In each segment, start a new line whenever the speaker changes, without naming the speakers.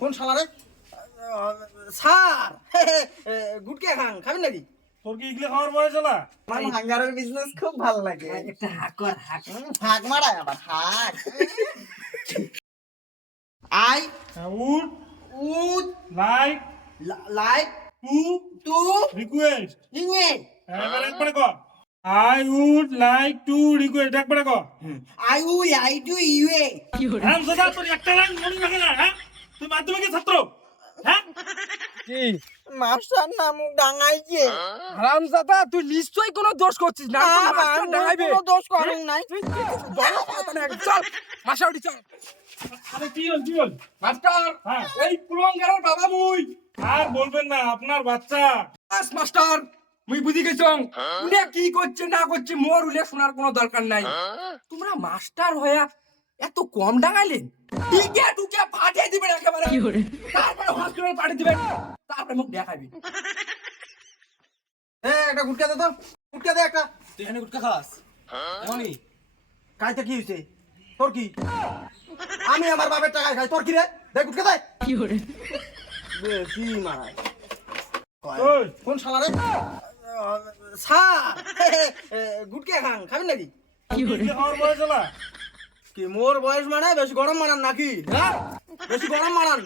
কোন শালা রে? স্যার গুটকে খান খাবেন নাকি?
তোর কি ইগলে খাওয়ার বয়স হলা
আমার হাঙ্গারের বিজনেস খুব ভালো লাগে।
একটা হাক হাক
হাক মারায় আবার হাক। I
would
would
like.
Like.
To.
To.
Request.
নিয়ে
এবার একবারে কর। I would like to request একবারে কর।
I we I do you এ।
রাম সদা তোর একটা লাইন মনে রাখে না? হ্যাঁ তুই মাধ্যমিকের ছাত্র। হ্যাঁ?
কি?
মাস্টার নাম ডাঙাইছে
হারামজাদা তুই নিশ্চয়ই কোনো দোষ করছিস না মাস্টার ডাঙাইবে।
কোনো দোষ করেন নাই।
তুই বড় কথা না চল মাসাউডি চল।
আরে কি হল কি হল?
মাস্টার
হ্যাঁ।
এই পুলঙ্গারের বাবা মুই।
আর বলবেন না আপনার বাচ্চা।
মাস্টার মুই বুঝি গেছং উনি কি করছে না করছে মোর উলে শোনার কোনো দরকার নাই। তোমরা মাস্টার হইয়া এত কম ডাঙাইলেন। টিকে তারপরে হসপিটাল পাঠিয়ে দিবেন তারপরে মুখ দেখাবি।
এ একটা গুটকা দে তো গুটকা দে একটা।
তুই এখানে গুটকা খাস? এমনই
কাইতে কি হইছে তোর কি? আমি আমার বাপের টাকায় খাই তোর কি রে? দে গুটকা দে। বেশি মারায়। কোন শালা রে? গুটকে খান খাবেন নাকি?
খাওয়ার বয়স
কি মোর বয়স মানে বেশি গরম মারান নাকি? হ্যাঁ? বেশি গরম মারান।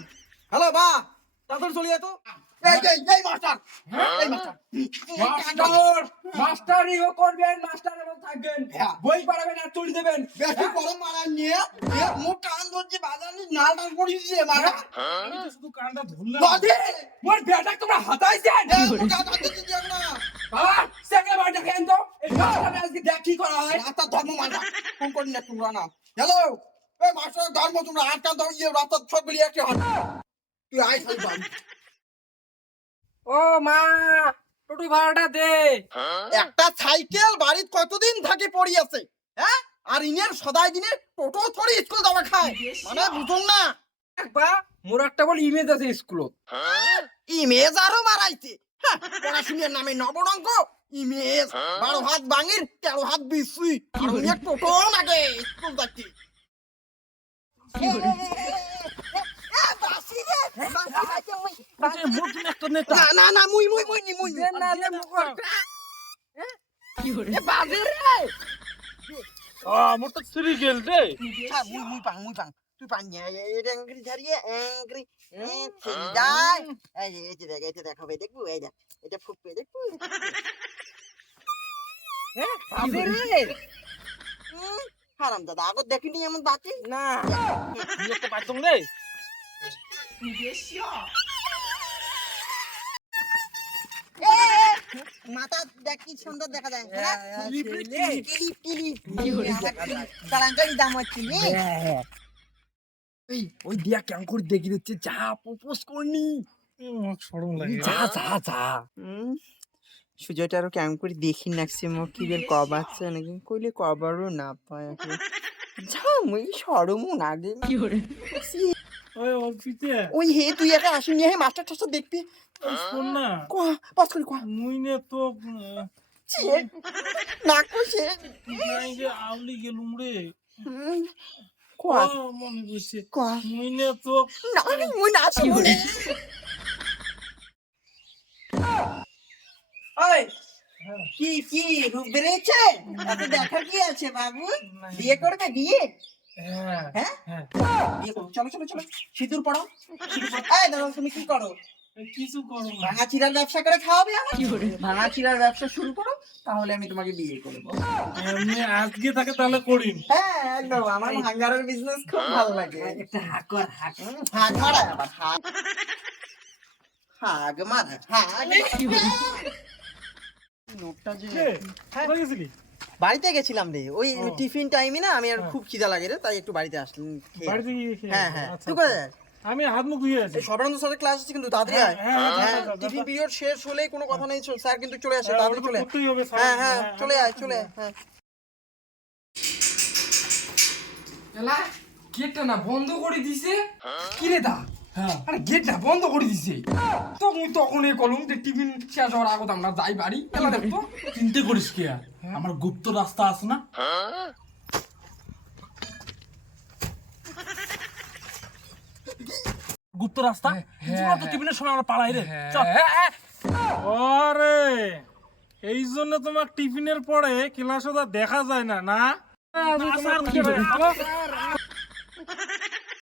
হ্যালো বা তাড়াতাড়ি চলে যেত এই এই এই মাস্টার এই মাস্টার।
মাস্টার মাস্টারিও করবেন মাস্টার এবং থাকবেন। বই পড়াবেন আর তুলি দেবেন।
বেশি গরম মারান নিয়ে মুখ টান ধরছে বাজানি নাল টান পড়ি দিয়ে মারা
তো শুধু কানটা ধরলাম।
মোর বেটা তোমরা হাতাইছেন? বাবা সেকে বার দেখেন তো এই আজকে দেখ কি করা হয়।
রাস্তার ধর্ম মানা। ফোন করি না তোমরা না হ্যালো? এই মাস্টার ধর্ম তোমরা আটকান দাও ইয়ে রাস্তার সব বেরিয়ে একটা হাত তুই আয় খালি বাড়ি।
ও মা টোটো ভাড়াটা দে।
একটা সাইকেল বাড়িতে কতদিন থাকে পড়ি আছে হ্যাঁ? আর ইনের সদাই দিনে টোটো থরি স্কুল যাওয়া খায় মানে বুঝুন না।
বা মোর একটা বল ইমেজ আছে স্কুলত।
ইমেজ আরও মারাইছে হ্যাঁ, পড়াশুনের নামে নবরঙ্গ ইমেজ বারো হাত বাঙির তেরো হাত বিশুই। আর টোটো লাগে স্কুল যাচ্ছি না না না মুই মুই মুই নি মুই নি।
বাজে রে
আমার তো সিরি গেল রে।
হ্যাঁ, মুই মুই পাং মুই পাং। তুই পাং এই ডাঙ্গরি ঝাড়িয়ে অ্যাঙ্গরি এই যে দেখ এই যে দেখ হবে দেখব? এই দেখ এটা ফুটবে দেখব?
বাজে রে।
হারাম দাদা। আগত দেখিনি এমন বাতি?
না।
বিরক্ত পাইতাম রে?
মাথা দেখ কি সুন্দর দেখা যায়
হ্যাঁ,
হ্যাঁ? দাম হচ্ছে
এই ওই দিয়া কেমন করে দেখি দিচ্ছে যা প্রপোজ করনি
সরম লাগে।
যা যা যা।
সুজয়টা আরও কেমন করে দেখি নাকছে মো কি বের কবাচ্ছে নাকি? কইলে কবারও না পায় যা মুই সরমু নাগে
ওই অল্পিতে
ওই হে তুই একা আসিনি হে মাস্টার টাস্টার দেখবি।
শোন না?
কোয়া পাস করে কোয়া।
মুই নে তো
না কইছে।
নাই যে আউলি গেলুম রে।
কোয়া।
মনে
কোয়া।
মুই নে তো
না মুই না শুনি ওই কি রূপ বেড়েছে দেখা কি আছে বাবু? বিয়ে করবে বিয়ে?
হ্যাঁ
হ্যাঁ?
হ্যাঁ।
বিয়ে করো চলো চলো চলো। সিঁদুর পড়াও সিঁদুর এই দাদা তুমি কি করো?
কিছু করো
ভাঙা চিরার ব্যবসা করে খাওয়াবে আমার ভাঙা চিরার ব্যবসা শুরু করো তাহলে আমি তোমাকে বিয়ে করব
এমনি আজকে থাকে তাহলে করিম
হ্যাঁ একদম। আমার ভাঙ্গারের বিজনেস খুব ভালো লাগে।
একটা হাক কর হাক।
হাগ মারা আবার হাগ হাগ মারা হাগ নোটটা যে
কে? গেছিলি?
বাড়িতে গেছিলাম রে। ওই টিফিন টাইমে না আমি আর
হ্যাঁ।
খুব খিদা লাগে রে তাই একটু বাড়িতে আসলাম
বাড়িতে
হ্যাঁ হ্যাঁ।
আচ্ছা,
তুই কোথায়?
আচ্ছা। আমি হাত মুখ ধুয়ে আছি।
এই স্যারের ক্লাস আছে কিন্তু তাড়াতাড়ি
হ্যাঁ,
আয়।
হ্যাঁ, হ্যাঁ,
হ্যাঁ টিফিন। পিরিয়ড শেষ হলেই কোনো কথা নেই স্যার কিন্তু চলে আসে
হ্যাঁ,
তাড়াতাড়ি চলে হ্যাঁ হ্যাঁ
হ্যাঁ,
চলে
হ্যাঁ,
আয় চলে আয় হ্যাঁ।
এলা গেটটা না বন্ধ করে দিছে? কি রে দা?
হ্যাঁ
আরে গেটটা বন্ধ করে দিছে। তো মুই তখন এই কলম যে টিফিন শেষ হওয়ার আগত আমরা যাই বাড়ি। এলা
করিস কি? আমার গুপ্ত রাস্তা আছে না?
গুপ্ত রাস্তা? তো টিফিনের সময় আমরা পালাই রে। চল।
আরে এই জন্য তোমার টিফিনের পরে ক্লাস ওটা দেখা যায় না না?
না, স্যার,